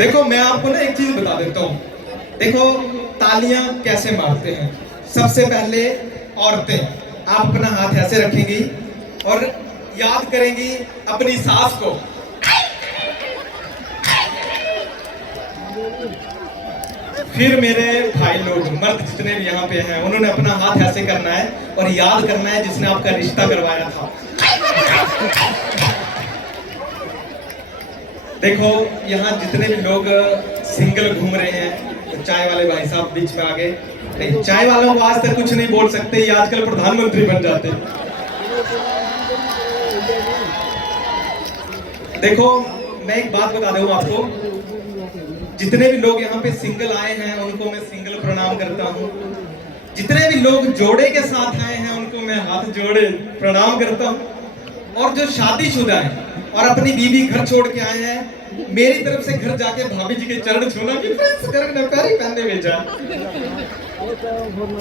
देखो मैं आपको ना एक चीज बता देता हूँ। देखो तालियां कैसे मारते हैं। सबसे पहले औरतें आप अपना हाथ ऐसे रखेंगी और याद करेंगी अपनी सास को। फिर मेरे भाई लोग मर्द जितने भी यहाँ पे हैं उन्होंने अपना हाथ ऐसे करना है और याद करना है जिसने आपका रिश्ता करवाया था। देखो यहाँ जितने भी लोग सिंगल घूम रहे हैं, तो चाय वाले भाई साहब बीच में आ गए। नहीं, चाय वालों को आज तक कुछ नहीं बोल सकते, ये आजकल प्रधानमंत्री बन जाते। देखो मैं एक बात बता दूं आपको, जितने भी लोग यहाँ पे सिंगल आए हैं उनको मैं सिंगल प्रणाम करता हूँ। जितने भी लोग जोड़े के साथ आए हैं उनको मैं हाथ जोड़े प्रणाम करता हूँ। और जो शादीशुदा है और अपनी बीवी घर छोड़ के आए हैं, मेरी तरफ से घर जाके भाभी जी के चरण छूना कि पैरी पहनने भेजा।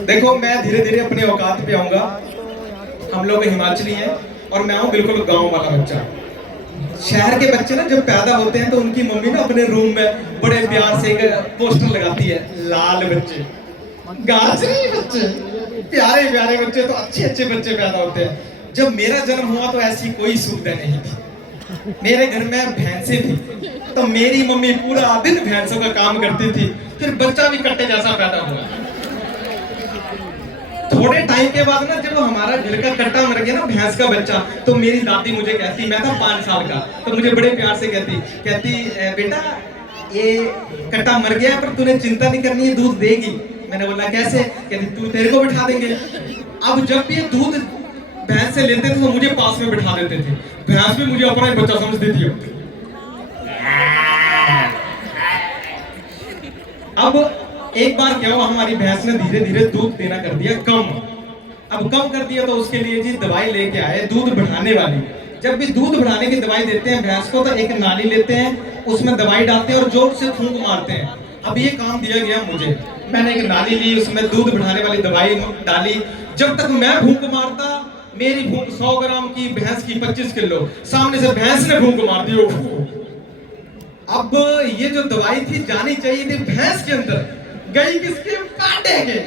देखो मैं धीरे धीरे अपने औकात पे आऊंगा। हम लोग हिमाचली हैं और मैं हूँ बिल्कुल गांव वाला बच्चा। शहर के बच्चे ना जब पैदा होते हैं तो उनकी मम्मी ना अपने रूम में बड़े प्यार से एक पोस्टर लगाती है, लाल बच्चे, गाजरी बच्चे, प्यारे प्यारे बच्चे, तो अच्छे अच्छे बच्चे पैदा होते हैं। जब मेरा जन्म हुआ तो ऐसी कोई सुविधा नहीं थी। मेरे घर में भैंसें थी तो मेरी मम्मी पूरा दिन भैंसों का काम करती थी, फिर बच्चा भी कट्टे जैसा पैदा हुआ। थोड़े टाइम के बाद ना जब हमारा घर का कट्टा मर गया ना, भैंस का बच्चा, तो मेरी दादी मुझे कहती, मैं था 5 साल का, तो मुझे बड़े प्यार से कहती बेटा ये कट्टा मर गया पर तूने चिंता नहीं करनी है, दूध देगी। मैंने बोला कैसे? कहती तू तेरे को बिठा देंगे। अब जब ये दूध भैंस से लेते थे तो मुझे पास में बिठा देते थे। भैंस भी मुझे अपना ही बच्चा समझ देती है। अब एक बार क्या हुआ, हमारी भैंस ने धीरे धीरे दूध देना कर दिया कम। अब कम कर दिया तो उसके लिए जी दवाई लेके आए, दूध बढ़ाने वाली। जब भी दूध बढ़ाने की दवाई देते हैं भैंस को तो एक नाली लेते हैं, उसमें दवाई डालते हैं और जोर से फूंक मारते हैं। अब ये काम दिया गया मुझे। मैंने एक नाली ली, उसमें दूध बढ़ाने वाली दवाई डाली। जब तक मैं फूंक मारता, मेरी भूख 100 ग्राम की, भैंस की 25 किलो, सामने से भैंस ने भूख मार दी। अब ये जो दवाई थी जानी चाहिए थी भैंस के अंदर, गई किसके? कांटे के।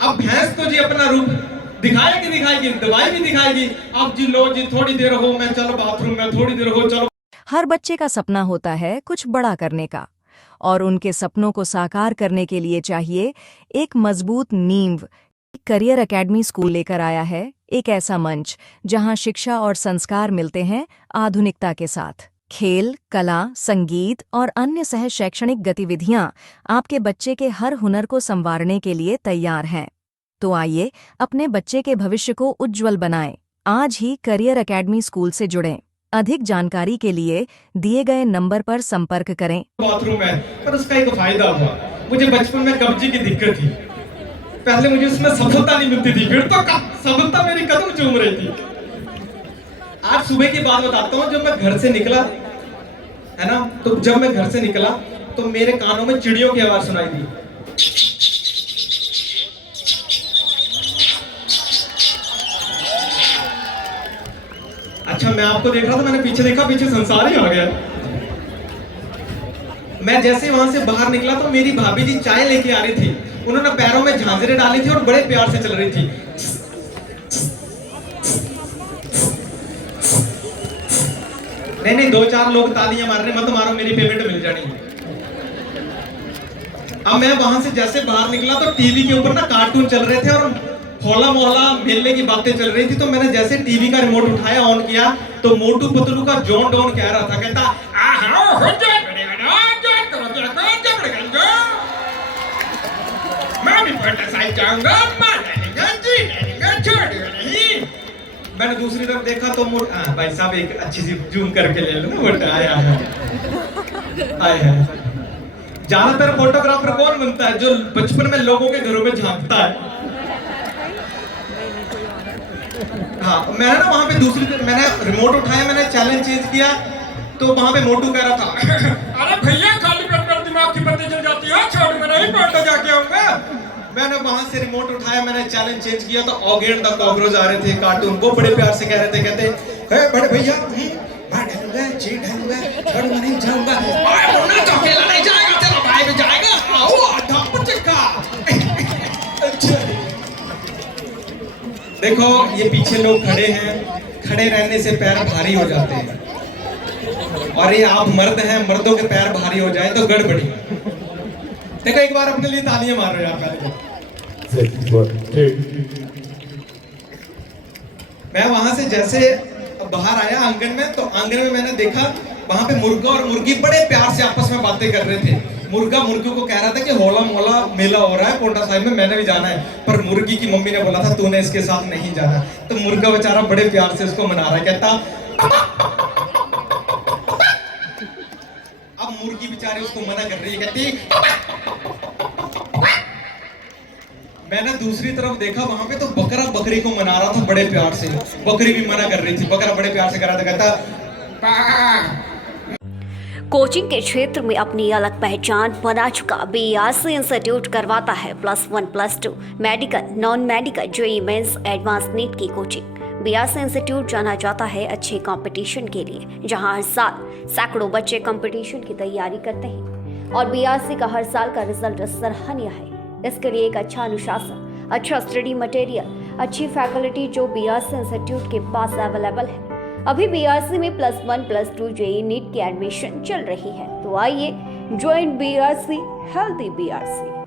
अब भैंस तो जी अपना रूप दिखाएगी दिखाएगी, दवाई भी दिखाएगी। अब जी लो जी थोड़ी देर हो, मैं चलो बाथरूम में, थोड़ी देर हो चलो। हर बच्चे का सपना होता है कुछ बड़ा करने का, और उनके सपनों को साकार करने के लिए चाहिए एक मजबूत नींव। करियर एकेडमी स्कूल लेकर आया है एक ऐसा मंच जहां शिक्षा और संस्कार मिलते हैं आधुनिकता के साथ। खेल, कला, संगीत और अन्य सह शैक्षणिक गतिविधियां आपके बच्चे के हर हुनर को संवारने के लिए तैयार हैं। तो आइए अपने बच्चे के भविष्य को उज्जवल बनाएं। आज ही करियर एकेडमी स्कूल से जुड़ें। अधिक जानकारी के लिए दिए गए नंबर पर संपर्क करें। बाथरूम है, पर उसका एक फायदा हुआ, मुझे बचपन में कब्जी की दिक्कत थी। पहले मुझे उसमें सफलता नहीं मिलती थी, फिर तो सफलता मेरी कदम चूम रही थी। आज सुबह की बात बताता हूँ, जब मैं घर से निकला है ना, तो जब मैं घर से निकला तो मेरे कानों में चिड़ियों की आवाज सुनाई दी। अच्छा मैं आपको देख रहा था, मैंने पीछे देखा, पीछे संसार ही आ गया। मैं जैसे वहां से बाहर निकला तो मेरी भाभी जी चाय लेके आ रही थी। उन्होंने पैरों में झांझरें डाली थी और बड़े प्यार से चल रही थी। नहीं नहीं, 2-4 लोग तालियां मार रहे, मत मारो, मेरी पेमेंट मिल जानी। अब मैं वहां से जैसे बाहर निकला तो टीवी के ऊपर ना कार्टून चल रहे थे और होला मोहल्ला मेले की बातें चल रही थी। तो मैंने जैसे टीवी का रिमोट उठाया, ऑन किया, तो मोटू पतलू का जॉन डॉन कह रहा था, कहता मैंने दूसरी तरफ देखा तो भाई साहब एक अच्छी सी जूम करके ले लो ना, मोटा आया है। ज्यादातर फोटोग्राफर कौन बनता है? जो बचपन में लोगों के घरों में झांकता है। हाँ, मैंने ना वहां पे दूसरी तरफ मैंने रिमोट उठाया, मैंने चैलेंज चेंज किया, तो वहां पे मोटू कह रहा था अरे भैया खाली पेट पर दिमाग की बत्ती जल जाती है, छोड़ मैं नहीं पढ़ता जाके आऊंगा। मैंने वहां से रिमोट उठाया, मैंने चैलेंज चेंज किया, तो ऑगेन द कॉकरोच आ रहे थे कार्टून, वो बड़े प्यार से कह रहे थे, कहते बड़े भैया मैं ढलूंगा, जी ढलूंगा, छोड़ मैं नहीं जाऊंगा। देखो ये पीछे लोग खड़े हैं, खड़े रहने से पैर भारी हो जाते हैं, और ये आप मर्द हैं, मर्दों के पैर भारी हो जाए तो गड़बड़ी। देखो एक बार अपने लिए तालियां मार रहे हो यार पहले। मैं वहां से जैसे बाहर आया आंगन में, तो आंगन में मैंने देखा वहां पे मुर्गा और मुर्गी बड़े प्यार से आपस में बातें कर रहे थे। मुर्गा मुर्गी को कह रहा था कि होला मोला मेला हो रहा है पोंटा साहिब में, मैंने भी जाना है, पर मुर्गी की मम्मी ने बोला था तूने इसके साथ नहीं जाना। तो मुर्गा बेचारा बड़े प्यार से उसको मना रहा है, कहता अब मुर्गी बेचारी उसको मना कर रही है, कहती मैंने दूसरी तरफ देखा वहां पे तो बकरा बकरी को मना रहा था बड़े प्यार से, बकरी भी मना कर रही थी, बकरा बड़े प्यार से कर रहा था, कहता कोचिंग के क्षेत्र में अपनी अलग पहचान बना चुका बीआरसी इंस्टीट्यूट करवाता है +1 +2 medical non medical JEE mains advance NEET की कोचिंग। बीआरसी इंस्टीट्यूट जाना जाता है अच्छे कंपटीशन के लिए, जहां हर साल सैकड़ों बच्चे कंपटीशन की तैयारी करते हैं और बीआरसी का हर साल का रिजल्ट सराहनीय है। इसके लिए एक अच्छा अनुशासन, अच्छा स्टडी मटेरियल, अच्छी फैकल्टी जो बीआरसी इंस्टीट्यूट के पास अवेलेबल है। अभी बीआरसी में +1 +2 जेईई नीट की एडमिशन चल रही है, तो आइए ज्वाइन बीआरसी, हेल्दी बीआरसी।